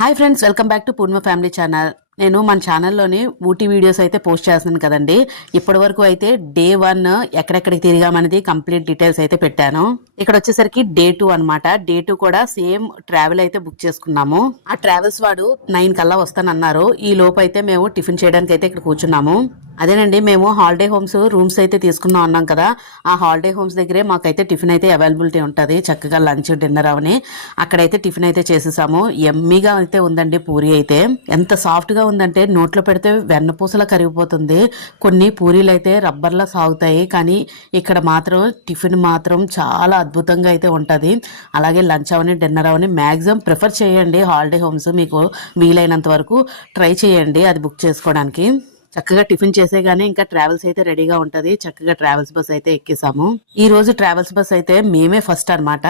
Hi friends, welcome back to Purna family channel. నేను మన ఛానల్లోని Ooty videos అయితే పోస్ట్ చేస్తున్నాను కదండి. ఇప్పటి వరకు అయితే డే 1 ఎక్కడెక్కడికి తిరిగామనేది కంప్లీట్ డీటెయిల్స్ అయితే పెట్టాను. ఇక్కడ వచ్చేసరికి డే 2 అనమాట. డే 2 కూడా సేమ్ ట్రావెల్ అయితే బుక్ చేసుకున్నాము. ఆ ట్రావెల్స్ వాడు 9 కల్లా వస్తానన్నారు. ఈ లోపు అయితే మేము టిఫిన్ చేయడానికి అయితే ఇక్కడ కూర్చున్నాము. అదేనండి, మేము హాలిడే హోమ్స్ రూమ్స్ అయితే తీసుకున్నాం అన్నాం కదా. ఆ హాలిడే హోమ్స్ దగ్గరే మాకైతే టిఫిన్ అయితే అవైలబిలిటీ ఉంటుంది. చక్కగా లంచ్ డిన్నర్ అవని అక్కడైతే టిఫిన్ అయితే చేసేసాము. ఎమ్మీగా అయితే ఉందండి. పూరి అయితే ఎంత సాఫ్ట్గా ఉందంటే నోట్లో పెడితే వెన్నపూసలా కరిగిపోతుంది. కొన్ని పూరీలు అయితే రబ్బర్లా సాగుతాయి, కానీ ఇక్కడ మాత్రం టిఫిన్ మాత్రం చాలా అద్భుతంగా అయితే ఉంటుంది. అలాగే లంచ్ అవని డిన్నర్ అవని మ్యాక్సిమం ప్రిఫర్ చేయండి. హాలిడే హోమ్స్ మీకు వీలైనంత వరకు ట్రై చేయండి అది బుక్ చేసుకోవడానికి. చక్కగా టిఫిన్ చేసేగానే ఇంకా ట్రావెల్స్ అయితే రెడీగా ఉంటది. చక్కగా ట్రావెల్స్ బస్ అయితే ఎక్కేసాము. ఈ రోజు ట్రావెల్స్ బస్ అయితే మేమే ఫస్ట్ అనమాట.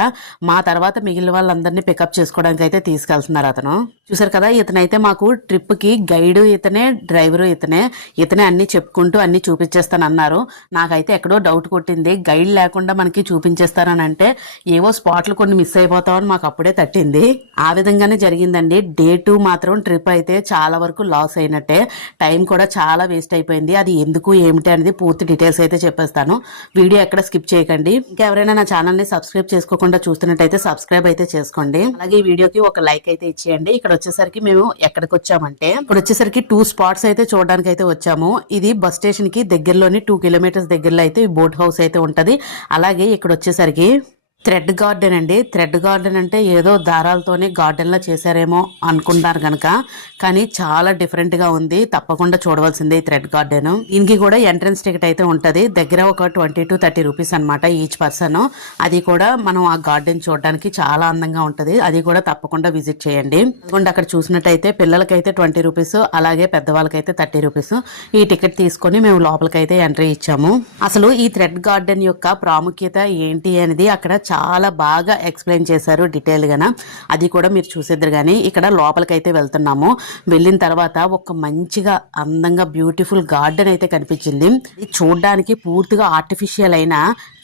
మా తర్వాత మిగిలిన వాళ్ళందరినీ పికప్ చేసుకోవడానికి అయితే తీసుకెళ్తున్నారు అతను. చూసారు కదా, ఇతనైతే మాకు ట్రిప్ కి గైడ్ ఇతనే, డ్రైవరు ఇతనే అన్ని చెప్పుకుంటూ అన్ని చూపించేస్తానన్నారు. నాకైతే ఎక్కడో డౌట్ కొట్టింది, గైడ్ లేకుండా మనకి చూపించేస్తారని అంటే ఏవో స్పాట్లు కొన్ని మిస్ అయిపోతామని మాకు అప్పుడే తట్టింది. ఆ విధంగానే జరిగిందండి. డే 2 మాత్రం ట్రిప్ అయితే చాలా వరకు లాస్ అయినట్టే. టైం కూడా చాలా వేస్ట్ అయిపోయింది. అది ఎందుకు ఏమిటి అనేది పూర్తి డీటెయిల్స్ అయితే చెప్పేస్తాను. వీడియో ఎక్కడ స్కిప్ చేయకండి. ఇంకెవరైనా నా ఛానల్ ని సబ్స్క్రైబ్ చేసుకోకుండా చూస్తున్నట్టయితే సబ్స్క్రైబ్ అయితే చేసుకోండి. అలాగే ఈ వీడియోకి ఒక లైక్ అయితే ఇచ్చేయండి. ఇక్కడ వచ్చేసరికి మేము ఎక్కడికి వచ్చామంటే, ఇక్కడ వచ్చేసరికి 2 స్పాట్స్ అయితే చూడడానికి అయితే వచ్చాము. ఇది బస్ స్టేషన్ కి దగ్గరలోని 2 కిలోమీటర్స్ దగ్గరలో అయితే ఈ బోట్ హౌస్ అయితే ఉంటది. అలాగే ఇక్కడ వచ్చేసరికి థ్రెడ్ గార్డెన్ అండి. థ్రెడ్ గార్డెన్ అంటే ఏదో దారాలతోనే గార్డెన్ లా చేశారేమో అనుకుంటారు కనుక, కానీ చాలా డిఫరెంట్ గా ఉంది. తప్పకుండా చూడవలసిందే ఈ థ్రెడ్ గార్డెన్. దీనికి కూడా ఎంట్రన్స్ టికెట్ అయితే ఉంటది. దగ్గర ఒక 20 to 30 రూపీస్ అనమాట ఈచ్ పర్సన్. అది కూడా మనం ఆ గార్డెన్ చూడడానికి చాలా అందంగా ఉంటది. అది కూడా తప్పకుండా విజిట్ చేయండి. అక్కడ చూసినట్టయితే పిల్లలకైతే 20 రూపీస్, అలాగే పెద్దవాళ్ళకైతే 30 రూపీస్. ఈ టికెట్ తీసుకొని మేము లోపలికైతే ఎంట్రీ ఇచ్చాము. అసలు ఈ థ్రెడ్ గార్డెన్ యొక్క ప్రాముఖ్యత ఏంటి అనేది అక్కడ చాలా బాగా ఎక్స్ప్లెయిన్ చేశారు డీటెయిల్ గా. అది కూడా మీరు చూసేద్దరు. కానీ ఇక్కడ లోపలికైతే వెళ్తున్నాము. వెళ్ళిన తర్వాత ఒక మంచిగా అందంగా బ్యూటిఫుల్ గార్డెన్ అయితే కనిపించింది. ఇది చూడడానికి పూర్తిగా ఆర్టిఫిషియల్ అయిన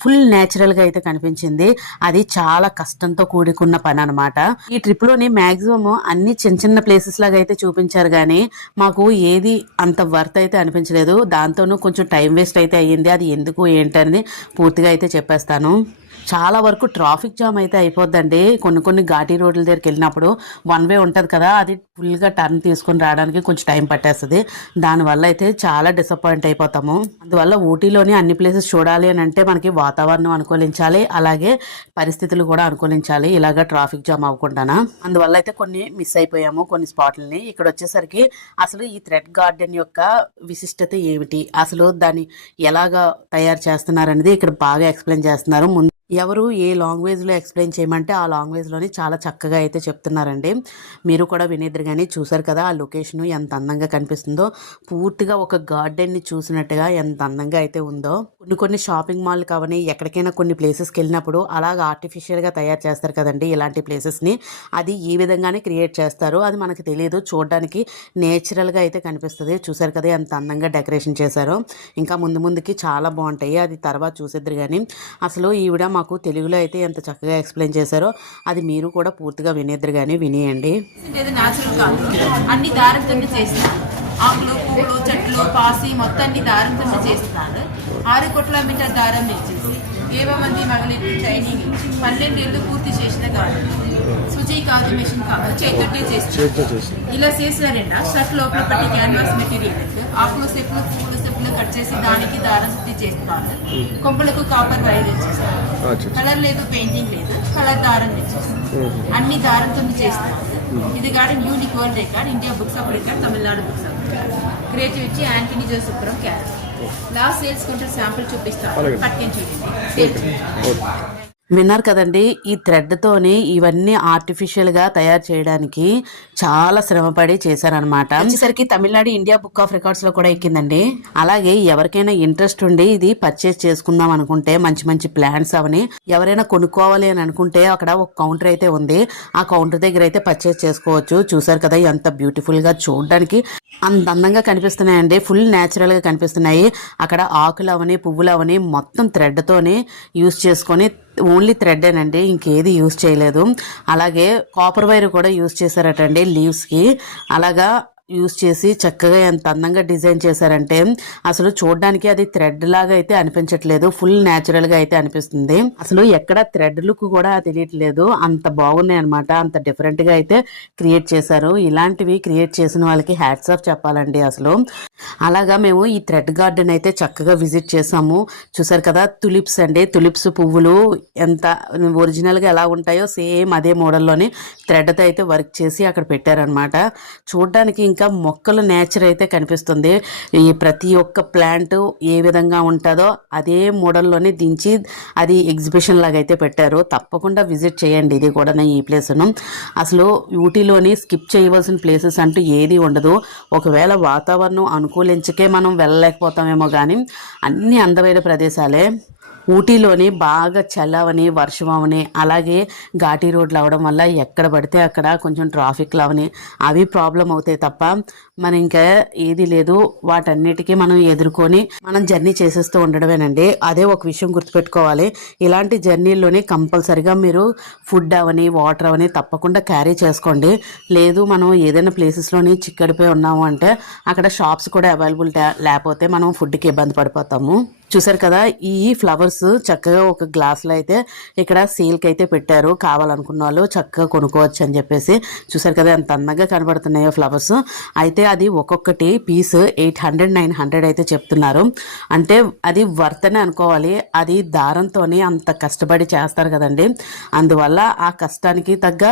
ఫుల్ నేచురల్ గా అయితే కనిపించింది. అది చాలా కష్టంతో కూడుకున్న పని అనమాట. ఈ ట్రిప్ లోని మాక్సిమం అన్ని చిన్న చిన్న ప్లేసెస్ లాగా అయితే చూపించారు, కానీ మాకు ఏది అంత వర్త్ అయితే అనిపించలేదు. దాంతోనూ కొంచెం టైం వేస్ట్ అయితే అయ్యింది. అది ఎందుకు ఏంటనేది పూర్తిగా అయితే చెప్పేస్తాను. చాలా వరకు ట్రాఫిక్ జామ్ అయితే అయిపోద్దండి. కొన్ని ఘాటీ రోడ్ల దగ్గరికి వెళ్ళినప్పుడు 1 వే ఉంటుంది కదా, అది ఫుల్గా టర్న్ తీసుకొని రావడానికి కొంచెం టైం పట్టేస్తుంది. దానివల్ల అయితే చాలా డిసప్పాయింట్ అయిపోతాము. అందువల్ల ఊటీలోని అన్ని ప్లేసెస్ చూడాలి అని అంటే మనకి వాతావరణం అనుకూలించాలి, అలాగే పరిస్థితులు కూడా అనుకూలించాలి, ఇలాగ ట్రాఫిక్ జామ్ అవ్వకుండా. అందువల్ల అయితే కొన్ని మిస్ అయిపోయాము కొన్ని స్పాట్లని. ఇక్కడ వచ్చేసరికి అసలు ఈ థ్రెడ్ గార్డెన్ యొక్క విశిష్టత ఏమిటి, అసలు దాన్ని ఎలాగా తయారు చేస్తున్నారు అనేది ఇక్కడ బాగా ఎక్స్ప్లెయిన్ చేస్తున్నారు. ఎవరు ఏ లాంగ్వేజ్ లో ఎక్స్ప్లెయిన్ చేయమంటే ఆ లాంగ్వేజ్ లోని చాలా చక్కగా అయితే చెప్తున్నారండి. మీరు కూడా వినేద్దరు. కానీ చూసారు కదా ఆ లొకేషన్ ఎంత అందంగా కనిపిస్తుందో. పూర్తిగా ఒక గార్డెన్ ని చూసినట్టుగా ఎంత అందంగా అయితే ఉందో. కొన్ని షాపింగ్ మాల్ కావని ఎక్కడికైనా కొన్ని ప్లేసెస్కి వెళ్ళినప్పుడు అలాగ ఆర్టిఫిషియల్ గా తయారు చేస్తారు కదండి ఇలాంటి ప్లేసెస్ ని. అది ఈ విధంగానే క్రియేట్ చేస్తారు. అది మనకు తెలియదు, చూడడానికి నేచురల్ గా అయితే కనిపిస్తుంది. చూసారు కదా ఎంత అందంగా డెకరేషన్ చేశారో. ఇంకా ముందుకి చాలా బాగుంటాయి, అది తర్వాత చూసేద్దరు. కానీ అసలు ఈవిడ మాకు తెలుగులో అయితే ఎంత చక్కగా ఎక్స్ప్లెయిన్ చేశారో అది మీరు కూడా పూర్తిగా వినేద్దరు. కానీ వినియండి. అన్ని దారంతో చేస్తున్నారు. ఆకులు, పువ్వులు, చెట్లు, పాసి మొత్తం అన్ని దారంతో చేస్తున్నారు. 6 కోట్ల మీటర్ దారం ఇచ్చేసి 20 మంది మగలికి ట్రైనింగ్ ఇచ్చి 12 ఏళ్ళు పూర్తి చేసిన గార్డెన్. సుజీ కాదు, మెషిన్ కాదు, చేతుట్టే చేస్తారు. ఇలా చేసినారండి. షర్ట్ లోపల పట్టి క్యాన్వాస్ మెటీరియల్ ఆకులు సెప్పులు, పువ్వులు సెప్పులు కట్ చేసి దానికి దారం శుద్ధి చేస్తున్నారు. కొమ్మలకు కాపర్ వైర్ ఇచ్చేస్తారు. కలర్ లేదు, పెయింటింగ్ లేదు, కలర్ దారం ఇచ్చేస్తారు. అన్ని దారంతో చేస్తున్నారు. ఇది garden unique world record, India books of record, Tamil Nadu books of record. Creativity Antony జోసెఫ్రం క్యారెట్. లాస్ట్ సేల్స్ కొంచెం శాంపుల్ చూపిస్తారు, పట్టుకొని చూడండి. విన్నారు కదండి, ఈ థ్రెడ్ తోని ఇవన్నీ ఆర్టిఫిషియల్ గా తయారు చేయడానికి చాలా శ్రమపడి చేశారనమాట. వచ్చేసరికి Tamil Nadu India book of records లో కూడా ఎక్కిందండి. అలాగే ఎవరికైనా ఇంట్రెస్ట్ ఉండి ఇది పర్చేస్ చేసుకుందాం అనుకుంటే మంచి ప్లాంట్స్ అవని ఎవరైనా కొనుక్కోవాలి అని అనుకుంటే అక్కడ ఒక కౌంటర్ అయితే ఉంది. ఆ కౌంటర్ దగ్గర అయితే పర్చేస్ చేసుకోవచ్చు. చూసారు కదా ఎంత బ్యూటిఫుల్ గా చూడడానికి అంత అందంగా కనిపిస్తున్నాయండి, ఫుల్ న్యాచురల్గా కనిపిస్తున్నాయి. అక్కడ ఆకులు అవని పువ్వులు అవని మొత్తం థ్రెడ్తోనే యూస్ చేసుకొని, ఓన్లీ థ్రెడ్డేనండి, ఇంకేది యూస్ చేయలేదు. అలాగే కాపర్ వైర్ కూడా యూస్ చేశారటండి లీవ్స్కి. అలాగా యూస్ చేసి చక్కగా ఎంత అందంగా డిజైన్ చేశారంటే అసలు చూడడానికి అది థ్రెడ్ లాగా అయితే అనిపించట్లేదు, ఫుల్ న్యాచురల్ గా అయితే అనిపిస్తుంది. అసలు ఎక్కడ థ్రెడ్ లుక్ కూడా తెలియట్లేదు, అంత బాగున్నాయి అనమాట. అంత డిఫరెంట్ గా అయితే క్రియేట్ చేశారు. ఇలాంటివి క్రియేట్ చేసిన వాళ్ళకి హ్యాట్స్ ఆఫ్ చెప్పాలండి అసలు. అలాగా మేము ఈ థ్రెడ్ గార్డెన్ అయితే చక్కగా విజిట్ చేసాము. చూసారు కదా, తులిప్స్ అండి, తులిప్స్ పువ్వులు ఎంత ఒరిజినల్ గా ఎలా ఉంటాయో సేమ్ అదే మోడల్లోని థ్రెడ్తో అయితే వర్క్ చేసి అక్కడ పెట్టారనమాట. చూడడానికి ఇంకా మొక్కలు నేచర్ అయితే కనిపిస్తుంది. ఈ ప్రతి ఒక్క ప్లాంట్ ఏ విధంగా ఉంటుందో అదే మోడల్లోనే దించి అది ఎగ్జిబిషన్ లాగా అయితే పెట్టారు. తప్పకుండా విజిట్ చేయండి ఇది కూడా, ఈ ప్లేస్ను. అసలు ఊటీలోని స్కిప్ చేయవలసిన ప్లేసెస్ అంటూ ఏది ఉండదు. ఒకవేళ వాతావరణం అనుకూలించకే మనం వెళ్ళలేకపోతామేమో కానీ అన్ని అందమైన ప్రదేశాలే. ఊటీలోని బాగా చల్లవని వర్షం అవని అలాగే ఘాటీ రోడ్లు అవడం వల్ల ఎక్కడ పడితే అక్కడ కొంచెం ట్రాఫిక్లు అవని అవి ప్రాబ్లం అవుతాయి తప్ప మన ఇంకా ఏది లేదు. వాటన్నిటికీ మనం ఎదుర్కొని మనం జర్నీ చేసేస్తూ ఉండడమేనండి. అదే ఒక విషయం గుర్తుపెట్టుకోవాలి, ఇలాంటి జర్నీల్లోనే కంపల్సరిగా మీరు ఫుడ్ అవని వాటర్ అవని తప్పకుండా క్యారీ చేసుకోండి. లేదు మనం ఏదైనా ప్లేసెస్లోని చిక్కడిపోయి ఉన్నాము అంటే అక్కడ షాప్స్ కూడా అవైలబుల్ లేకపోతే మనం ఫుడ్కి ఇబ్బంది పడిపోతాము. చూసారు కదా, ఈ ఫ్లవర్స్ చక్కగా ఒక గ్లాస్లో అయితే ఇక్కడ సేల్కి అయితే పెట్టారు. కావాలనుకున్న వాళ్ళు చక్కగా కొనుక్కోవచ్చు అని చెప్పేసి. చూసారు కదా ఎంత అందంగా కనబడుతున్నాయో ఫ్లవర్స్. అయితే అది ఒక్కొక్కటి పీస్ 800-900 అయితే చెప్తున్నారు. అంటే అది వర్త్ అని అనుకోవాలి. అది దారంతోనే అంత కష్టపడి చేస్తారు కదండి, అందువల్ల ఆ కష్టానికి తగ్గ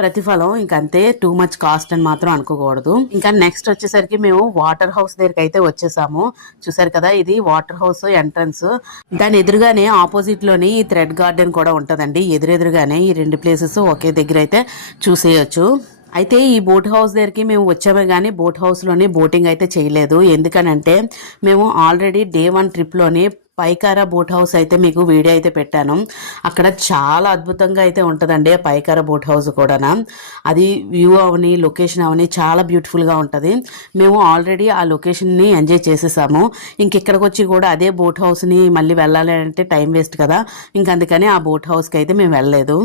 ప్రతిఫలం ఇంకంతే. టూ మచ్ కాస్ట్ అని మాత్రం అనుకోకూడదు. ఇంకా నెక్స్ట్ వచ్చేసరికి మేము వాటర్ హౌస్ దగ్గరికి అయితే వచ్చేసాము. చూసారు కదా, ఇది వాటర్ హౌస్ ఎంట్రన్స్. దాని ఎదురుగానే ఆపోజిట్ లోని ఈ థ్రెడ్ గార్డెన్ కూడా ఉంటదండి. ఎదురెదురుగానే ఈ రెండు ప్లేసెస్ ఒకే దగ్గర అయితే చూసేయచ్చు. అయితే ఈ బోట్ హౌస్ దగ్గరికి మేము వచ్చామే కానీ బోట్ హౌస్లోని బోటింగ్ అయితే చేయలేదు. ఎందుకనంటే మేము ఆల్రెడీ డే 1 ట్రిప్లోని పైకారా బోట్ హౌస్ అయితే మీకు వీడియో అయితే పెట్టాను. అక్కడ చాలా అద్భుతంగా అయితే ఉంటుందండి పైకారా బోట్ హౌస్ కూడా. అది వ్యూ అవని లొకేషన్ అవని చాలా బ్యూటిఫుల్గా ఉంటుంది. మేము ఆల్రెడీ ఆ లొకేషన్ని ఎంజాయ్ చేసేసాము. ఇంకెక్కడికి వచ్చి కూడా అదే బోట్ హౌస్ని మళ్ళీ వెళ్ళాలి అంటే టైం వేస్ట్ కదా, అందుకని ఆ బోట్ హౌస్కి అయితే మేము వెళ్ళలేదు.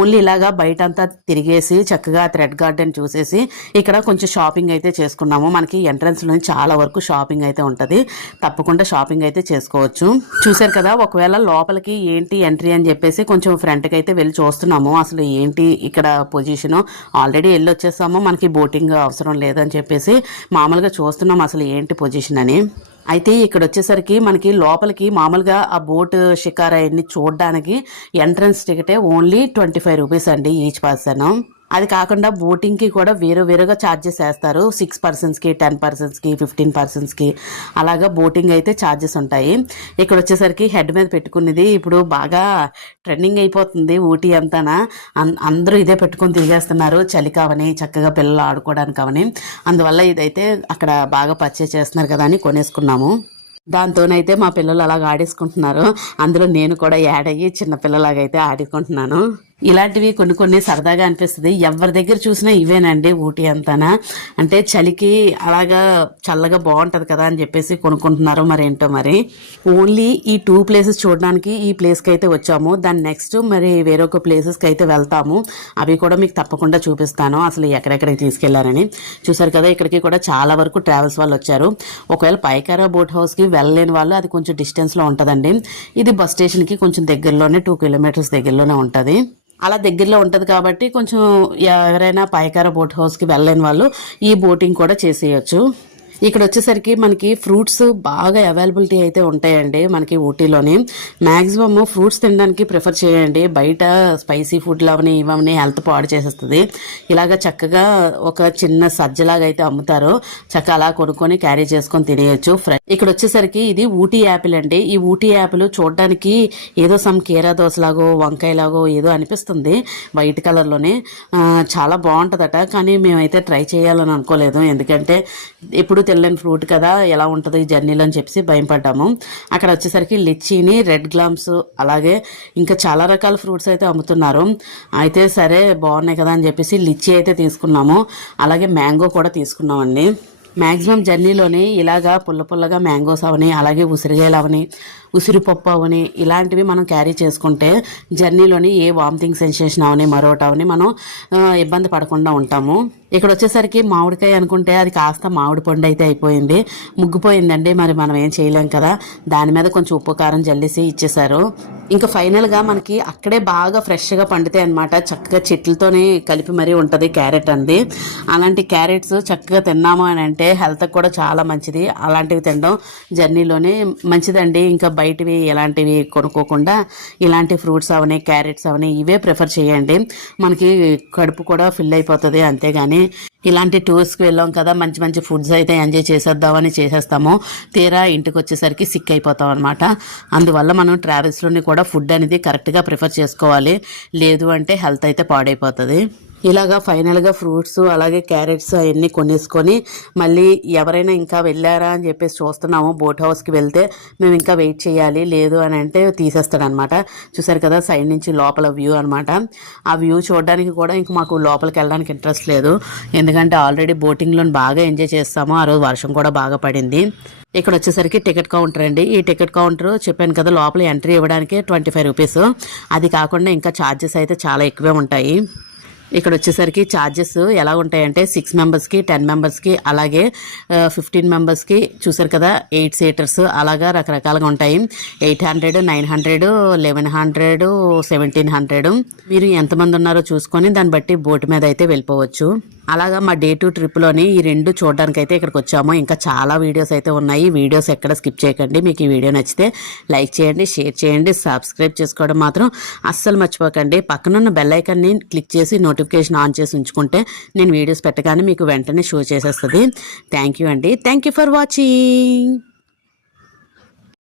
ఓన్లీ ఇలాగా బయట అంతా తిరిగేసి చక్కగా థ్రెడ్ గార్డెన్ చూసేసి ఇక్కడ కొంచెం షాపింగ్ అయితే చేసుకున్నాము. మనకి ఎంట్రన్స్లో చాలా వరకు షాపింగ్ అయితే ఉంటుంది, తప్పకుండా షాపింగ్ అయితే చేసుకోవచ్చు. చూసారు కదా, ఒకవేళ లోపలికి ఏంటి ఎంట్రీ అని చెప్పేసి కొంచెం ఫ్రంట్కి అయితే వెళ్ళి చూస్తున్నాము. అసలు ఏంటి ఇక్కడ పొజిషను, ఆల్రెడీ వెళ్ళి వచ్చేసాము, మనకి బోటింగ్ అవసరం లేదని చెప్పేసి మామూలుగా చూస్తున్నాం అసలు ఏంటి పొజిషన్ అని. అయితే ఇక్కడ వచ్చేసరికి మనకి లోపలికి మామూలుగా ఆ బోట్ షికారా అన్ని చూడడానికి ఎంట్రన్స్ టికెటే ఓన్లీ 25 రూపీస్ అండి ఈచ్ పర్సన్. అది కాకుండా బోటింగ్కి కూడా వేరుగా ఛార్జెస్ వేస్తారు. 6 పర్సన్స్కి 10 పర్సన్స్కి 15 పర్సన్స్కి అలాగా బోటింగ్ అయితే ఛార్జెస్ ఉంటాయి. ఇక్కడ వచ్చేసరికి హెడ్ మీద పెట్టుకునేది ఇప్పుడు బాగా ట్రెండింగ్ అయిపోతుంది ఊటీ అంతానా. అందరూ ఇదే పెట్టుకొని తిరిగేస్తున్నారు, చలి కావని చక్కగా పిల్లలు ఆడుకోవడానికి అవని. అందువల్ల ఇదైతే అక్కడ బాగా పర్చేస్ చేస్తున్నారు కదా అని కొనేసుకున్నాము. దాంతోనైతే మా పిల్లలు అలాగ ఆడేసుకుంటున్నారు. అందులో నేను కూడా యాడ్ అయ్యి చిన్న పిల్లలాగైతే ఆడుకుంటున్నాను. ఇలాంటివి కొన్ని సరదాగా అనిపిస్తుంది. ఎవరి దగ్గర చూసినా ఇవేనండి ఊటీ అంతానా. అంటే చలికి అలాగా చల్లగా బాగుంటుంది కదా అని చెప్పేసి కొనుక్కుంటున్నారు, మరేంటో మరి. ఓన్లీ ఈ 2 ప్లేసెస్ చూడడానికి ఈ ప్లేస్కి అయితే వచ్చాము. దాని నెక్స్ట్ మరి వేరొక ప్లేసెస్కి అయితే వెళ్తాము. అవి కూడా మీకు తప్పకుండా చూపిస్తాను అసలు ఎక్కడెక్కడికి తీసుకెళ్లారని. చూసారు కదా, ఇక్కడికి కూడా చాలా వరకు ట్రావెల్స్ వాళ్ళు వచ్చారు. ఒకవేళ పైకారా బోట్ హౌస్కి వెళ్ళలేని వాళ్ళు అది కొంచెం డిస్టెన్స్లో ఉంటుందండి. ఇది బస్ స్టేషన్కి కొంచెం దగ్గరలోనే 2 కిలోమీటర్స్ దగ్గరలోనే ఉంటుంది. అలా దగ్గరలో ఉంటుంది కాబట్టి కొంచెం ఎవరైనా పైకారా బోట్ హౌస్కి వెళ్ళలేని వాళ్ళు ఈ బోటింగ్ కూడా చేసేయచ్చు. ఇక్కడ వచ్చేసరికి మనకి ఫ్రూట్స్ బాగా అవైలబిలిటీ అయితే ఉంటాయండి. మనకి ఊటీలోని మ్యాక్సిమమ్ ఫ్రూట్స్ తినడానికి ప్రిఫర్ చేయండి. బయట స్పైసీ ఫుడ్లు అవని ఇవన్నీ హెల్త్ పాడు చేసేస్తుంది. ఇలాగ చక్కగా ఒక చిన్న సజ్జలాగా అయితే అమ్ముతారు, చక్కగా అలా కొనుక్కొని క్యారీ చేసుకొని తినేయచ్చు. ఇక్కడ వచ్చేసరికి ఇది ఊటీ యాపిల్ అండి. ఈ ఊటీ యాపిల్ చూడడానికి ఏదో సమ్ కీరా దోసలాగో వంకాయలాగో ఏదో అనిపిస్తుంది వైట్ కలర్లోనే. చాలా బాగుంటుందట, కానీ మేమైతే ట్రై చేయాలని అనుకోలేదు. ఎందుకంటే ఇప్పుడు తెల్లని ఫ్రూట్ కదా, ఎలా ఉంటుంది ఈ జర్నీలో అని చెప్పేసి భయపడ్డాము. అక్కడ వచ్చేసరికి లిచ్చీని, రెడ్ గ్లామ్స్ అలాగే ఇంకా చాలా రకాల ఫ్రూట్స్ అయితే అమ్ముతున్నారు. అయితే సరే బాగున్నాయి కదా అని చెప్పేసి లిచ్చీ అయితే తీసుకున్నాము. అలాగే మ్యాంగో కూడా తీసుకున్నామండి. మ్యాక్సిమం జర్నీలోని ఇలాగా పుల్ల పుల్లగా మ్యాంగోస్ అవని, అలాగే ఉసిరికాయలు అవని, ఉసిరిపప్పు అవని ఇలాంటివి మనం క్యారీ చేసుకుంటే జర్నీలోని ఏ వామిటింగ్ సెన్సేషన్ అవని మరోటి అవని మనం ఇబ్బంది పడకుండా ఉంటాము. ఇక్కడ వచ్చేసరికి మామిడికాయ అనుకుంటే అది కాస్త మామిడి పండు అయితే అయిపోయింది, ముగ్గిపోయిందండి. మరి మనం ఏం చేయలేం కదా, దాని మీద కొంచెం ఉప్పు కారం జల్లేసి ఇచ్చేసారు. ఇంకా ఫైనల్గా మనకి అక్కడే బాగా ఫ్రెష్గా పండుతాయి అనమాట, చక్కగా చెట్లతోనే కలిపి మరీ ఉంటుంది క్యారెట్ అంది. అలాంటి క్యారెట్స్ చక్కగా తిన్నాము అని అంటే హెల్త్కి కూడా చాలా మంచిది. అలాంటివి తినడం జర్నీలోనే మంచిదండి. ఇంకా బయటివి ఎలాంటివి కొనుక్కోకుండా ఇలాంటి ఫ్రూట్స్ అవని, క్యారెట్స్ అవని ఇవే ప్రిఫర్ చేయండి. మనకి కడుపు కూడా ఫిల్ అయిపోతుంది. అంతేగాని ఇలాంటి టూర్స్కి వెళ్ళాం కదా, మంచి మంచి ఫుడ్స్ అయితే ఎంజాయ్ చేసేద్దామని చేసేస్తాము, తీరా ఇంటికి వచ్చేసరికి సిక్ అయిపోతాం అనమాట. అందువల్ల మనం ట్రావెల్స్లోని కూడా ఫుడ్ అనేది కరెక్ట్గా ప్రిఫర్ చేసుకోవాలి, లేదు అంటే హెల్త్ అయితే పాడైపోతుంది. ఇలాగా ఫైనల్గా ఫ్రూట్స్ అలాగే క్యారెట్స్ అవన్నీ కొనేసుకొని మళ్ళీ ఎవరైనా ఇంకా వెళ్ళారా అని చెప్పేసి చూస్తున్నాము. బోట్ హౌస్కి వెళ్తే మేము ఇంకా వెయిట్ చేయాలి, లేదు అని అంటే తీసేస్తాడనమాట. చూసారు కదా సైడ్ నుంచి లోపల వ్యూ అనమాట. ఆ వ్యూ చూడడానికి కూడా ఇంక మాకు లోపలికి వెళ్ళడానికి ఇంట్రెస్ట్ లేదు, ఎందుకంటే ఆల్రెడీ బోటింగ్లో బాగా ఎంజాయ్ చేస్తాము. ఆ రోజు వర్షం కూడా బాగా పడింది. ఇక్కడ వచ్చేసరికి టికెట్ కౌంటర్ అండి. ఈ టికెట్ కౌంటర్ చెప్పాను కదా, లోపల ఎంట్రీ ఇవ్వడానికి 25 రూపీస్. అది కాకుండా ఇంకా ఛార్జెస్ అయితే చాలా ఎక్కువే ఉంటాయి. ఇక్కడ వచ్చేసరికి ఛార్జెస్ ఎలా ఉంటాయంటే 6 మెంబర్స్కి, 10 మెంబర్స్కి, అలాగే 15 మెంబర్స్కి చూసారు కదా 8 సీటర్స్ అలాగా రకరకాలుగా ఉంటాయి. 800, 900, 1100, 1700 మీరు ఎంతమంది ఉన్నారో చూసుకొని దాన్ని బట్టి బోటు మీద అయితే వెళ్ళిపోవచ్చు. అలాగా మా డే 2 ట్రిప్లోని ఈ రెండు చూడడానికి అయితే ఇక్కడికి వచ్చాము. ఇంకా చాలా వీడియోస్ అయితే ఉన్నాయి, వీడియోస్ ఎక్కడ స్కిప్ చేయకండి. మీకు ఈ వీడియో నచ్చితే లైక్ చేయండి, షేర్ చేయండి, సబ్స్క్రైబ్ చేసుకోవడం మాత్రం అస్సలు మర్చిపోకండి. పక్కనున్న బెల్ ఐకాన్ని క్లిక్ చేసి నోటిఫికేషన్ ఆన్ చేసి ఉంచుకుంటే నేను వీడియోస్ పెట్టగానే మీకు వెంటనే షో చేసేస్తుంది. థ్యాంక్ యూ అండి. Thank you for watching.